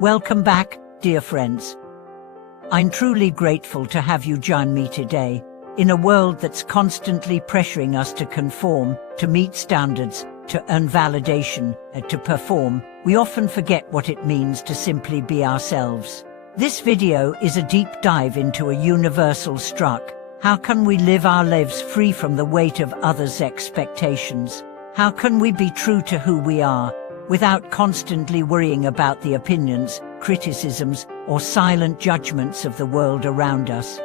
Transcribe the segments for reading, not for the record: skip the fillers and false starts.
Welcome back, dear friends. I'm truly grateful to have you join me today. In a world that's constantly pressuring us to conform, to meet standards, to earn validation, and to perform, we often forget what it means to simply be ourselves. This video is a deep dive into a universal struck. How can we live our lives free from the weight of others' expectations? How can we be true to who we are, without constantly worrying about the opinions, criticisms, or silent judgments of the world around us?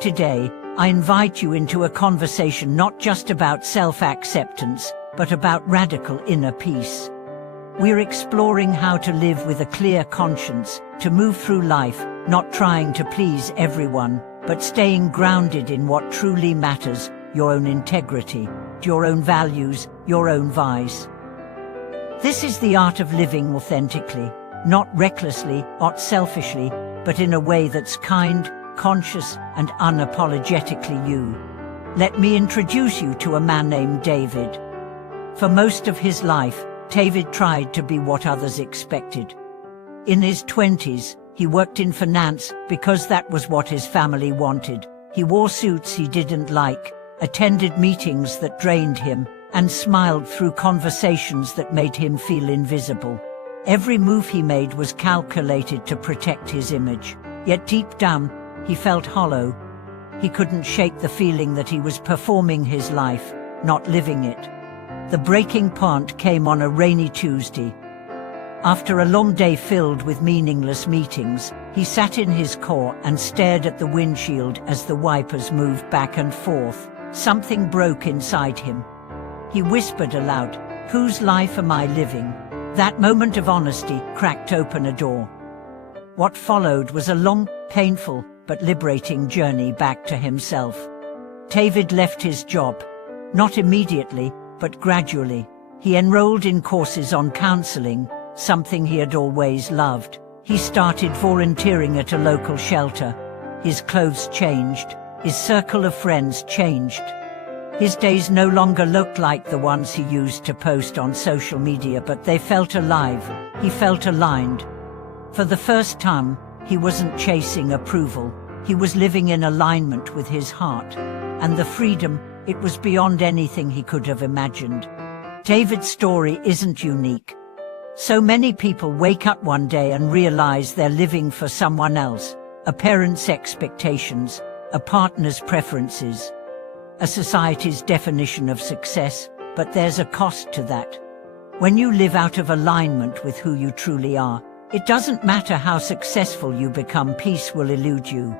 Today, I invite you into a conversation not just about self-acceptance, but about radical inner peace. We're exploring how to live with a clear conscience, to move through life, not trying to please everyone, but staying grounded in what truly matters, your own integrity, your own values, your own voice. This is the art of living authentically, not recklessly, not selfishly, but in a way that's kind, conscious, and unapologetically you. Let me introduce you to a man named David. For most of his life, David tried to be what others expected. In his 20s, he worked in finance because that was what his family wanted. He wore suits he didn't like, attended meetings that drained him, and smiled through conversations that made him feel invisible. Every move he made was calculated to protect his image. Yet deep down, he felt hollow. He couldn't shake the feeling that he was performing his life, not living it. The breaking point came on a rainy Tuesday. After a long day filled with meaningless meetings, he sat in his car and stared at the windshield as the wipers moved back and forth. Something broke inside him. He whispered aloud, "Whose life am I living?" That moment of honesty cracked open a door. What followed was a long, painful, but liberating journey back to himself. David left his job. Not immediately, but gradually. He enrolled in courses on counseling, something he had always loved. He started volunteering at a local shelter. His clothes changed. His circle of friends changed. His days no longer looked like the ones he used to post on social media, but they felt alive. He felt aligned. For the first time, he wasn't chasing approval. He was living in alignment with his heart. And the freedom, it was beyond anything he could have imagined. David's story isn't unique. So many people wake up one day and realize they're living for someone else, a parent's expectations, a partner's preferences, a society's definition of success, but there's a cost to that. When you live out of alignment with who you truly are, it doesn't matter how successful you become, peace will elude you.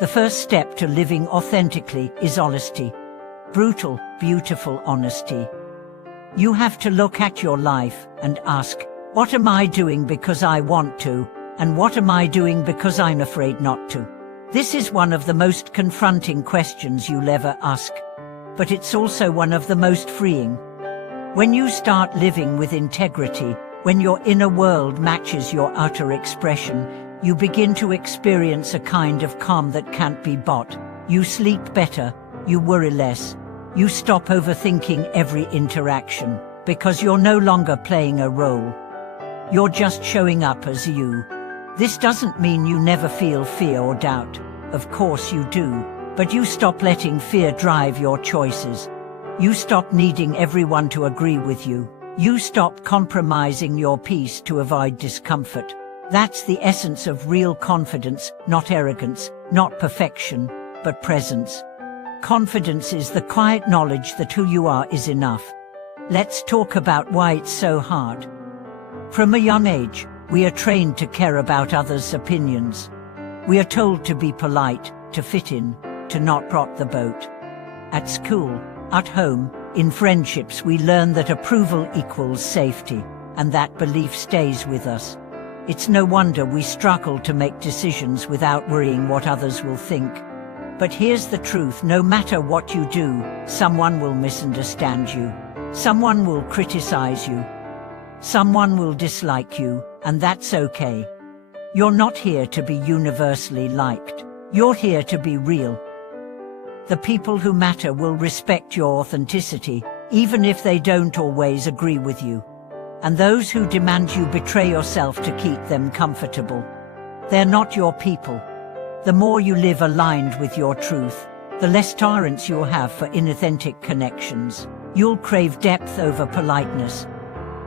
The first step to living authentically is honesty. Brutal, beautiful honesty. You have to look at your life and ask, what am I doing because I want to, and what am I doing because I'm afraid not to? This is one of the most confronting questions you'll ever ask. But it's also one of the most freeing. When you start living with integrity, when your inner world matches your outer expression, you begin to experience a kind of calm that can't be bought. You sleep better, you worry less, you stop overthinking every interaction, because you're no longer playing a role. You're just showing up as you. This doesn't mean you never feel fear or doubt. Of course you do, but you stop letting fear drive your choices. You stop needing everyone to agree with you. You stop compromising your peace to avoid discomfort. That's the essence of real confidence, not arrogance, not perfection, but presence. Confidence is the quiet knowledge that who you are is enough. Let's talk about why it's so hard. From a young age, we are trained to care about others' opinions. We are told to be polite, to fit in, to not rock the boat. At school, at home, in friendships, we learn that approval equals safety, and that belief stays with us. It's no wonder we struggle to make decisions without worrying what others will think. But here's the truth, no matter what you do, someone will misunderstand you. Someone will criticize you. Someone will dislike you, and that's okay. You're not here to be universally liked. You're here to be real. The people who matter will respect your authenticity, even if they don't always agree with you. and those who demand you betray yourself to keep them comfortable. They're not your people. The more you live aligned with your truth, the less tolerance you'll have for inauthentic connections. You'll crave depth over politeness,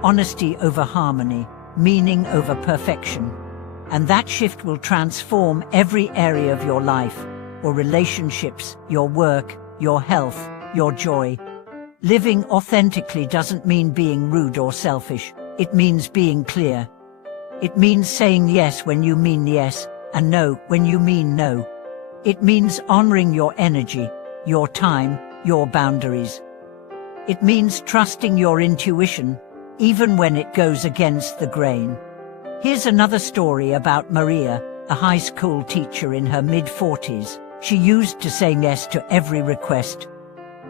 honesty over harmony, meaning over perfection. And that shift will transform every area of your life, your relationships, your work, your health, your joy. Living authentically doesn't mean being rude or selfish. It means being clear. It means saying yes when you mean yes, and no when you mean no. It means honoring your energy, your time, your boundaries. It means trusting your intuition, even when it goes against the grain. Here's another story about Maria, a high school teacher in her mid-40s. She used to say yes to every request.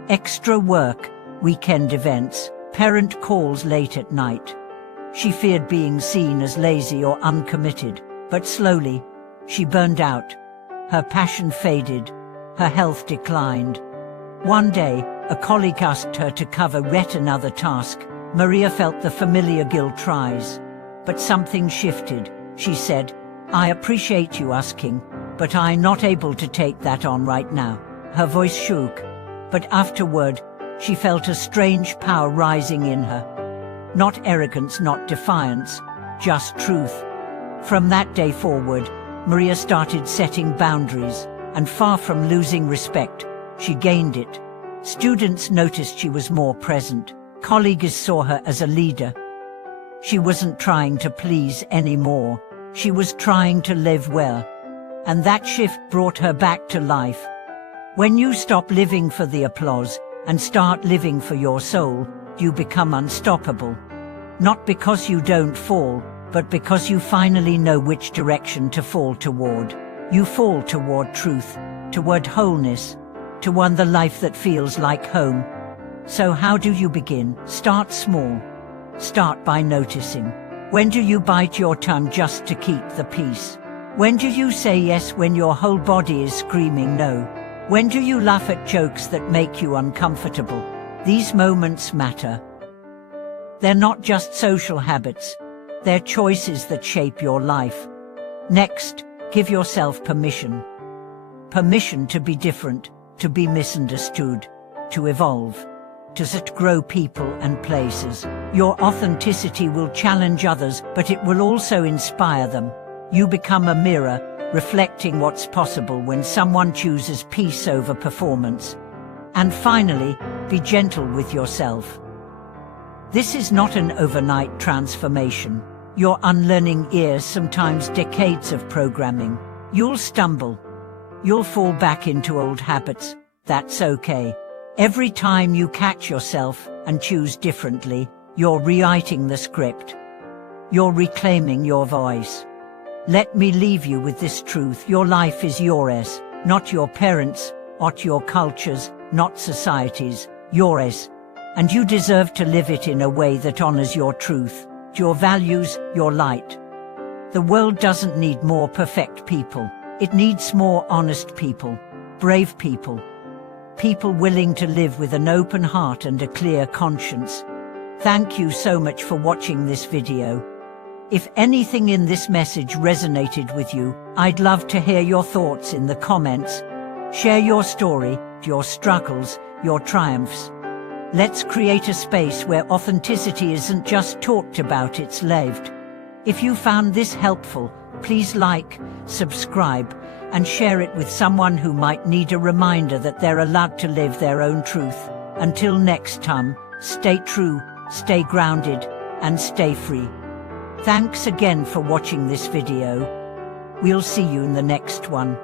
Extra work, weekend events, parent calls late at night. She feared being seen as lazy or uncommitted, but slowly, she burned out. Her passion faded, her health declined. One day, a colleague asked her to cover yet another task. Maria felt the familiar guilt rise. But something shifted. She said, "I appreciate you asking, but I'm not able to take that on right now." Her voice shook, but afterward, she felt a strange power rising in her. Not arrogance, not defiance, just truth. From that day forward, Maria started setting boundaries, and far from losing respect, she gained it. Students noticed she was more present. Colleagues saw her as a leader. She wasn't trying to please anymore. She was trying to live well. And that shift brought her back to life. When you stop living for the applause and start living for your soul, you become unstoppable. Not because you don't fall, but because you finally know which direction to fall toward. You fall toward truth, toward wholeness, toward the life that feels like home. So how do you begin? Start small. Start by noticing. When do you bite your tongue just to keep the peace? When do you say yes when your whole body is screaming no? When do you laugh at jokes that make you uncomfortable? These moments matter. They're not just social habits. They're choices that shape your life. Next, give yourself permission. Permission to be different, to be misunderstood, to evolve, to grow people and places. Your authenticity will challenge others, but it will also inspire them. You become a mirror, reflecting what's possible when someone chooses peace over performance. And finally, be gentle with yourself. This is not an overnight transformation. You're unlearning years, sometimes decades of programming. You'll stumble. You'll fall back into old habits. That's okay. Every time you catch yourself and choose differently, you're rewriting the script. You're reclaiming your voice. Let me leave you with this truth. Your life is yours, not your parents', not your culture's, not society's, yours. And you deserve to live it in a way that honors your truth, your values, your light. The world doesn't need more perfect people. It needs more honest people, brave people. People willing to live with an open heart and a clear conscience. Thank you so much for watching this video. If anything in this message resonated with you, I'd love to hear your thoughts in the comments. Share your story, your struggles, your triumphs. Let's create a space where authenticity isn't just talked about, it's lived. If you found this helpful, please like, subscribe, and share it with someone who might need a reminder that they're allowed to live their own truth. Until next time, stay true, stay grounded, and stay free. Thanks again for watching this video. We'll see you in the next one.